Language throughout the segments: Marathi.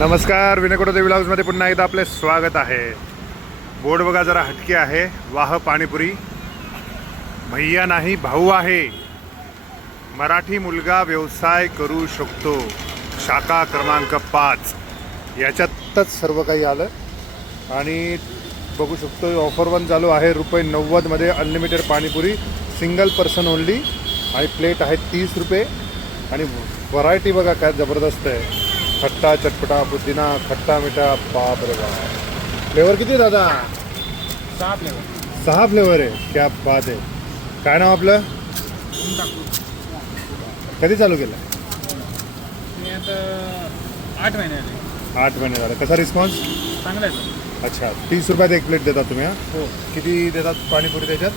नमस्कार विनयकोटा देवी मध्ये पुन्हा एकदा आपले स्वागत आहे. बोर्ड बघा जरा हटके आहे. वाह पाणीपुरी. भैया नाही भाऊ आहे. मराठी मुलगा व्यवसाय करू शकतो. शाखा क्रमांक पाच. याच्यातच सर्व काही आलं. आणि बघू शकतो ऑफर वन चालू आहे. रुपये नव्वदमध्ये unlimited panipuri. Single person only आणि प्लेट आहे तीस रुपये. आणि व्हरायटी बघा काय जबरदस्त आहे. खट्टा चटपटा पुदिना खट्टा मिठा बाप रे बाप. फ्लेवर किती दादा? सहा फ्लेवर सहा फ्लेवर आहे. क्या बात आहे. काय नाव आपलं? कधी चालू केलं? मी आता आठ महिने आले आठ महिने झाले. कसा रिस्पॉन्स चांगला आहे अच्छा. तीस रुपयात एक प्लेट देतात तुम्ही हा? हो. किती देतात पाणीपुरी त्याच्यात?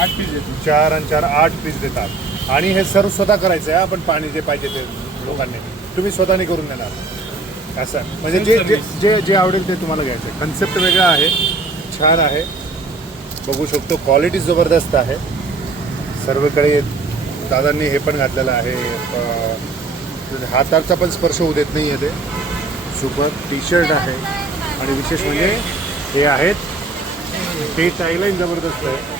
आठ पीस देतो. चार आणि चार आठ पीस देतात. आणि हे सर्व स्वतः करायचं आहे आपण पाणी जे पाहिजे ते लोकांनी. तुम्ही स्वतःने करून देणार. असं. म्हणजे जे जे जे जे आवडेल ते तुम्हाला घ्यायचं. आहे कन्सेप्ट वेगळा आहे. छान आहे. बघू शकतो. क्वालिटी जबरदस्त आहे. सर्वकडे दादांनी हे पण घातलेलं आहे. हाताचा पण स्पर्श होऊ देत नाही आहे ते. सुपर टी शर्ट आहे. आणि विशेष म्हणजे हे आहेत. ते टाईलाईन जबरदस्त आहे.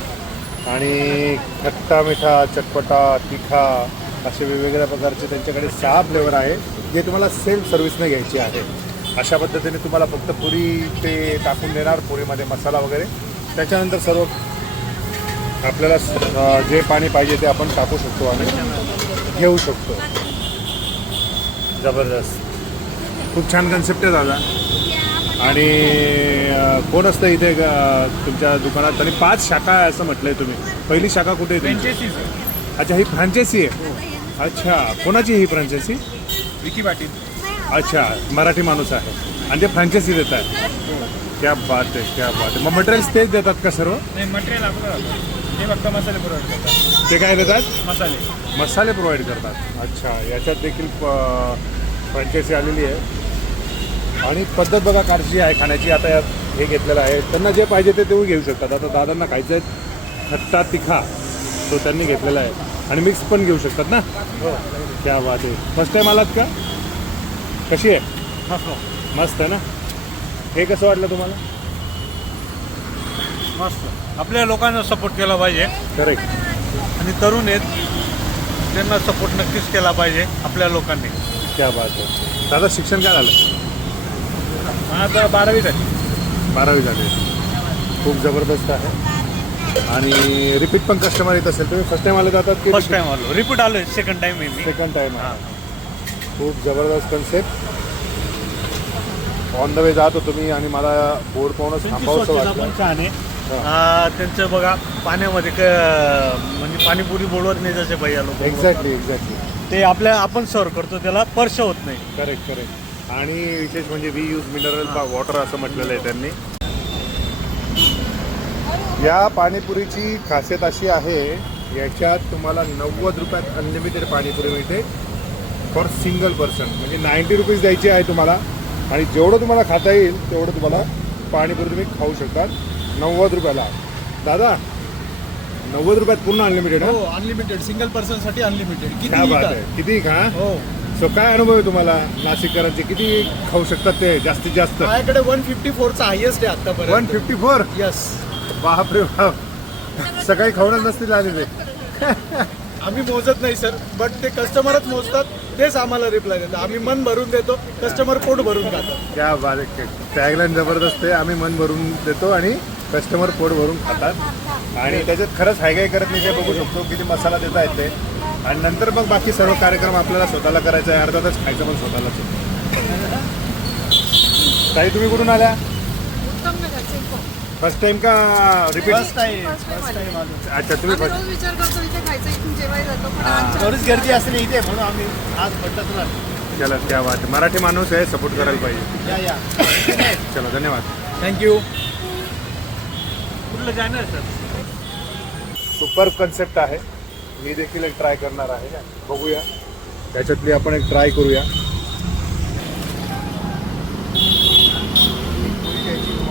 आणि खट्टा मिठा चटपटा तिखा असे वेगवेगळ्या प्रकारचे त्यांच्याकडे सहा फ्लेवर आहे जे तुम्हाला सेम सर्व्हिसने घ्यायची आहे. अशा पद्धतीने तुम्हाला फक्त पुरी ते टाकून देणार पुरीमध्ये मसाला वगैरे. त्याच्यानंतर सर्व आपल्याला जे पाणी पाहिजे ते आपण टाकू शकतो आणि घेऊ शकतो. जबरदस्त. खूप छान कन्सेप्ट आहे दादा. आणि कोण असतं इथे तुमच्या दुकानात? आणि पाच शाखा आहे असं म्हटलंय तुम्ही. पहिली शाखा कुठे आहे. अच्छा ही फ्रँचायसी आहे? अच्छा कोणाची ही फ्रँचायसी? विकी पाटील. अच्छा मराठी माणूस आहे. आणि ते फ्रँचायसी देत आहे. क्या बात आहे क्या बात आहे. मग मटेरियल्स तेच देतात का सर्व? नाही मटेरियल आपलं राहतं. ते फक्त मसाले प्रोव्हाइड करतात. ते काय देतात? मसाले. मसाले प्रोव्हाइड करतात. अच्छा याच्यात देखील फ्रँचायसी आलेली आहे. आणि पद्धत बघा कारची आहे खाण्याची. आता यात हे घेतलेलं आहे. त्यांना जे पाहिजे ते तेही घेऊ शकतात. आता दादांना खायचं आहे खट्टा तिखा. तो त्यांनी घेतलेला आहे. आणि मिक्स पण घेऊ शकतात ना? हो. क्या बात आहे. फर्स्ट टाईम आलात का? कशी आहे? मस्त आहे ना? हे कसं वाटलं तुम्हाला? मस्त. आपल्या लोकांना सपोर्ट केला पाहिजे. करेक्ट आणि तरुण आहेत त्यांना सपोर्ट नक्कीच केला पाहिजे आपल्या लोकांनी. क्या बात आहे. दादा शिक्षण काय झालं? आता बारावी झाली बारावी झाले. खूप जबरदस्त आहे. आणि रिपीट पण कस्टमर येत असेल. तुम्ही फर्स्ट टाइम आले जातात की फर्स्ट टाइम आलो. रिपीट आलोय. सेकंड टाइम मी. सेकंड टाइम हां. खूप जबरदस्त कन्सेप्ट ऑन द वे जात होतो मी आणि मला बोर्ड पाहूनच त्यांची थांबावंसं स्वच्छता वाटलं. पण छान आहे. आ, त्यांचं बघा पाण्यामध्ये क- म्हणजे पाणीपुरी बोलवत नाही जसे भैया लोक. एक्झॅक्टली एक्झॅक्टली ते आपल्या आपण सर्व करतो. त्याला स्पर्श होत नाही. करेक्ट करेक्ट आणि विशेष म्हणजे वी यूज मिनरल वॉटर असं म्हटलेलं आहे त्यांनी. या पाणीपुरीची खासियत अशी आहे याच्यात तुम्हाला नव्वद रुपयात अनलिमिटेड पाणीपुरी मिळते. फॉर सिंगल पर्सन म्हणजे नाईन्टी रुपीज द्यायची आहे तुम्हाला. आणि जेवढं तुम्हाला खाता येईल तेवढं तुम्हाला पाणीपुरी तुम्ही खाऊ शकतात. नव्वद रुपयाला. दादा नव्वद रुपयात पूर्ण अनलिमिटेड हो? अनलिमिटेड सिंगल पर्सनसाठी अनलिमिटेड किती काय बात? आहे. किती खा हो. सो काय अनुभव आहे तुम्हाला? नाशिककरांचे किती खाऊ शकतात ते? जास्तीत जास्त. माझ्याकडे वन फिफ्टी फोरचा हायेस्ट आहे आतापर्यंत. वन फिफ्टी फोर यस बापरे बाप. सकाळी खाऊनच नसतील आले ते. आम्ही मोजत नाही सर. बट ते कस्टमरच मोजतात तेच आम्हाला रिप्लाय देतात. आम्ही मन भरून देतो कस्टमर पोट भरून खातात. त्या बारीक टॅगलाईन जबरदस्त आहे. आम्ही मन भरून देतो आणि कस्टमर पोट भरून खातात. आणि त्याच्यात खरंच हाय काय करत नाही ते बघू शकतो किती मसाला देता येते आणि नंतर मग बाकी सर्व कार्यक्रम आपल्याला स्वतःला करायचा आहे. अर्धातच खायचं पण स्वतःलाच आहे. ताई तुम्ही कुठून आल्या? फर्स्ट टाइम का repeat first time first time आलो. अच्छा तुम्ही आम्ही first- रोज विचार करतो इथे खायचं इथून जेवायला जातो पण आज थोडीच गर्दी असते इथे म्हणून आम्ही आज भट्टातून आलो चला क्या बात आहे. मराठी माणूस आहे सपोर्ट करायला पाहिजे. या या. चला धन्यवाद. थँक्यू कुठलं चॅनल सर सुपर कन्सेप्ट आहे. मी देखील एक ट्राय करणार आहे. बघूया. त्याच्यातली आपण एक ट्राय करूया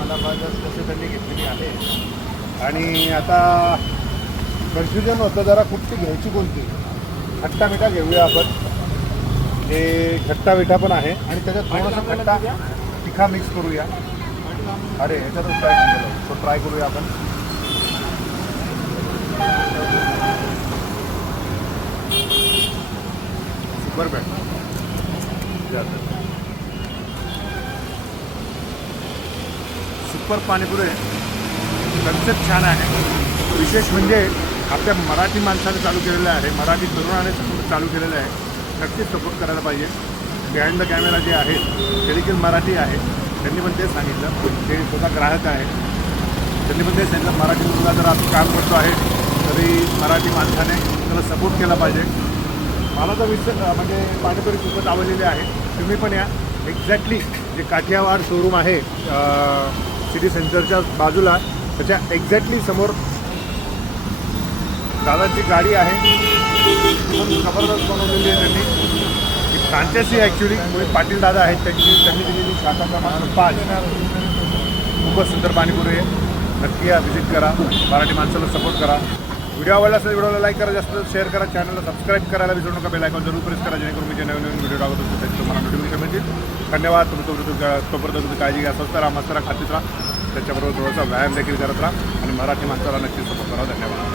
मला कसं त्यांनी घेतलेली आहे. आणि आता कन्फ्युजन होतं जरा कुठची घ्यायची कोणती? खट्टा मिठा घेऊया आपण. हे खट्टा मिठा पण आहे. आणि त्याच्यात थोडासा खट्टा तिखा मिक्स करूया. अरे ह्याच्यातच ट्राय केलं तो ट्राय करूया आपण. सुपर बॅट सुपर पाणीपुरी कन्सेप्ट छान आहे. विशेष म्हणजे आपल्या मराठी माणसाने चालू केलेलं आहे. मराठी तरुणाने सपोर्ट चालू केलेलं आहे. नक्कीच सपोर्ट करायला पाहिजे. बिहाइंड द कॅमेरा जे आहेत ते देखील मराठी आहे. त्यांनी पण ते सांगितलं. ते स्वतः ग्राहक आहे त्यांनी पण ते सांगितलं. मराठी मुलगा जर आपण काम करतो आहे तरी मराठी माणसाने त्याला सपोर्ट केला पाहिजे. मला तर विसर म्हणजे पाणीपुरी खूपच आवडलेली आहे. तुम्ही पण या. एक्झॅक्टली जे काठियावाड शोरूम आहे सिटी सेंटरच्या बाजूला त्याच्या एक्झॅक्टली समोर दादाची गाडी आहे. जबरदस्त बनवलेली आहे त्यांनी. ही फ्रांचायसी ॲक्च्युली मुळे पाटील दादा आहेत त्यांची त्यांनी दिलेली शाखा क्रमांक पाच. खूपच सुंदर पाणीपुरी आहे. नक्की या व्हिजिट करा. मराठी माणसाला सपोर्ट करा. व्हिडिओ आवडला असेल व्हिडिओला लाईक करा. जास्त शेअर करा. चॅनलला सबस्क्राईब करायला विसरू नका. बेल आयकॉन जरूर प्रेस करा. जेणेकरून मी जे नवीन नवीन व्हिडिओ टाकत असतो त्याची तुम्हाला नोटिफिकेशन मिळतील. धन्यवाद. तुम्ही तोपर्यंत तोपर्यंत तुम्ही काळजी घ्या. स्वस्त राहा मस्त राहा खातीत राहा. त्याच्याबरोबर थोडासा व्यायाम देखील करत राहा आणि मराठी माणसाला नक्कीच सपोर्ट करा धन्यवाद.